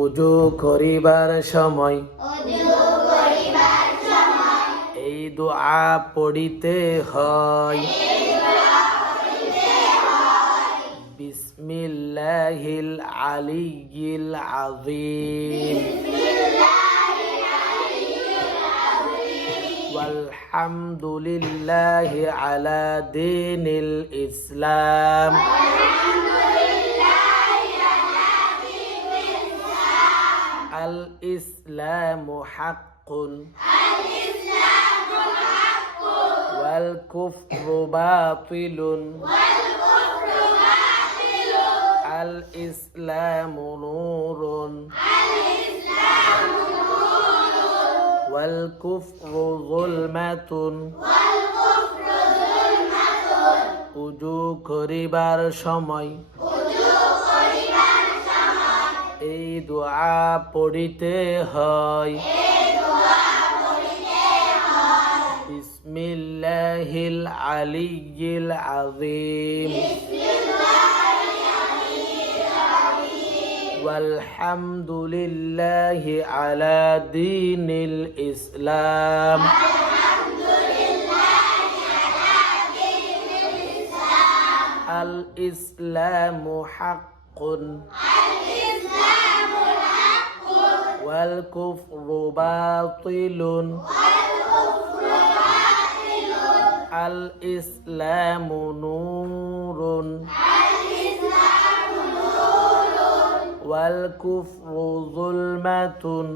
ওযু করিবার সময় এই দোয়া পড়িতে হয়। বিসমিল্লাহিল আলিয়্যিল আযীম ওয়ালহামদুলিল্লাহি আলা দীনিল ইসলাম। আল ইসলামু হাক্কুন ওয়াল কুফরু বাতিলুন আল ইসলামু নূরুন ওয়াল কুফরু যুলমাতুন। ওযু করিবার সময় এই দোয়া পড়িতে হয়। বিসমিল্লাহিল আলিয়্যিল আযীম ওয়ালহামদুলিল্লাহি আলা দীনিল ইসলাম। আল ইসলামু হাক্কুন ওয়াল কুফরু বাতিলুন আল ইসলামু নূরুন ওয়াল কুফরু যুলমাতুন